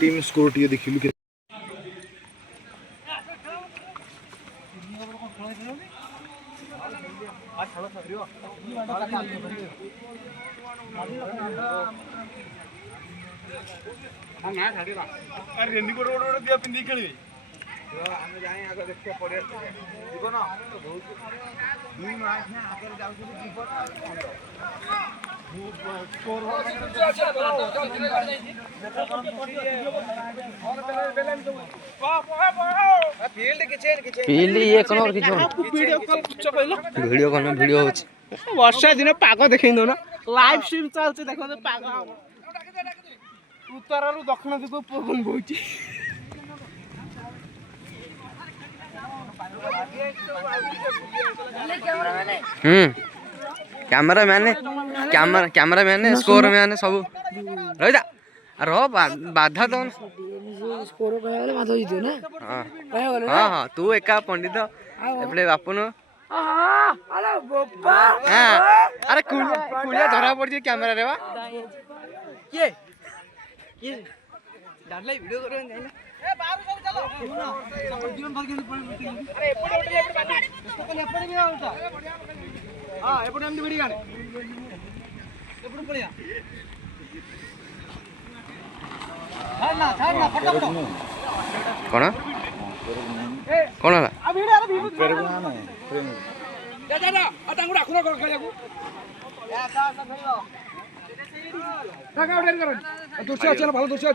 team score T देखिलु के रेनी coat दिया पिंदी खेल आम जाए आगे देखते पड़े जीवन बहुत दुई मास आगे वीडियो वर्षा दिन पाग देखे दो ना लाइव स्ट्रीम चलते देखो पाग उत्तर रु दक्षिण दिग पवन बोची कैमरा मैंने स्कोर मैंने सब रही था रो बाधा तो स्कोर कहले बाधा होई ना हां हां तू एका पंडित एपले बापुन अरे बप्पा अरे कुलिया धरा पड़ जे कैमरा रे बा ये डाडलाई वीडियो करो नहीं ना ए बाहर सब चलो जीवन भर के अरे एपड़े भी होता हां एपड़े हम वीडियो गाने एपड़े पड़िया छाड़ना फटाफट कौन है आ वीडियो अरे वीडियो जा अटांगु राखुना कर खेलकू ए सा खेलो टाका उडेर करो दूसरा चल भालो दूसरा